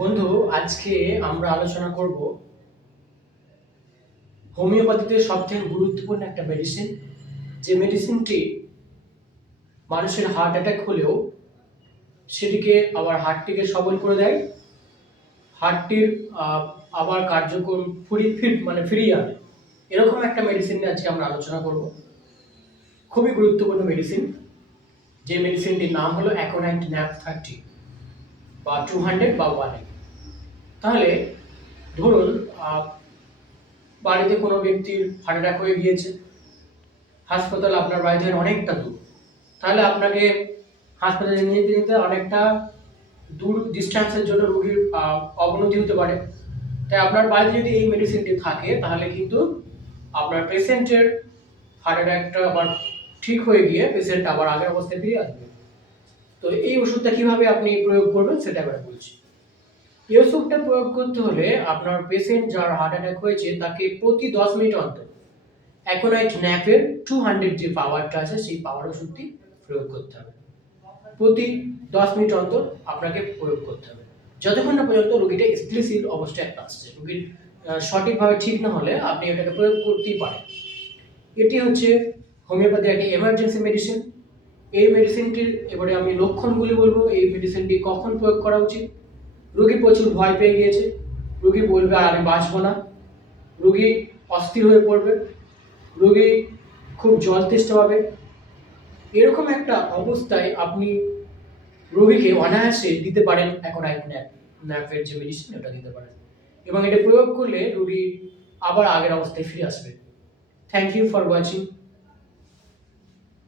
বন্ধু, আজকে আমরা আলোচনা করব হোমিওপ্যাথিতে সবথেকে গুরুত্বপূর্ণ একটা মেডিসিন, যে মেডিসিনটি মানুষের হার্ট অ্যাটাক হলেও সেটিকে আবার হার্টটিকে সবল করে দেয়, হার্টটির আবার কার্যক্রম ফিরিয়ে আনে। এরকম একটা মেডিসিন নিয়ে আজকে আমরা আলোচনা করব। খুবই গুরুত্বপূর্ণ মেডিসিন, যে মেডিসিনটির নাম হলো অ্যাকোনাইট ন্যাপ 30 বা 200 বা 180। তাহলে ধরুন, বাড়িতে কোনো ব্যক্তির হার্ট অ্যাটাক হয়ে গিয়েছে, হাসপাতাল আপনার বাড়ি থেকে অনেকটা দূর, তাহলে আপনাকে হাসপাতালে নিয়ে যেতে যেতে অনেকটা দূর ডিস্ট্যান্সের জন্য রোগীর অবনতি হতে পারে। তাই আপনার বাড়িতে যদি এই মেডিসিনটি থাকে তাহলে কিন্তু আপনার পেশেন্টের হার্ট অ্যাটাকটা আবার ঠিক হয়ে গিয়ে পেশেন্ট আবার আগের অবস্থায় ফিরে আসবে। তো এই ওষুধটা কিভাবে আপনি প্রয়োগ করবেন সেটা এবার বলছি। এই ওষুধটা প্রয়োগ করতে হলে আপনার পেশেন্ট যার হার্ট অ্যাটাক হয়েছে তাকে প্রতি 10 মিনিট অন্তর অ্যাকোনাইট ন্যাপের 200 যে পাওয়ারটা আছে সেই পাওয়ার ওষুধটি প্রয়োগ করতে হবে। প্রতি 10 মিনিট অন্তর আপনাকে প্রয়োগ করতে হবে, যতক্ষণ না পর্যন্ত রোগীটা স্থিতিশীল অবস্থায় আসছে। রোগীর সঠিকভাবে ঠিক না হলে আপনি এটাকে প্রয়োগ করতেই পারেন। এটি হচ্ছে হোমিওপ্যাথি একটা এমার্জেন্সি মেডিসিন। এই মেডিসিনটির এবারে আমি লক্ষণগুলি বলবো। এই মেডিসিনটি কখন প্রয়োগ করা উচিত? রোগী প্রচুর ভয় পেয়ে গিয়েছে, রোগী বলবে আর আমি বাঁচবো না, রোগী অস্থির হয়ে পড়বে, রোগী খুব জল তেষ্টা পাবে, এরকম একটা অবস্থায় আপনি রোগীকে অনায়াসে দিতে পারেন অ্যাকোনাইট ন্যাপের যে মেডিসিন ওটা দিতে পারেন, এবং এটা প্রয়োগ করলে রোগী আবার আগের অবস্থায় ফিরে আসবে। Thank you for watching.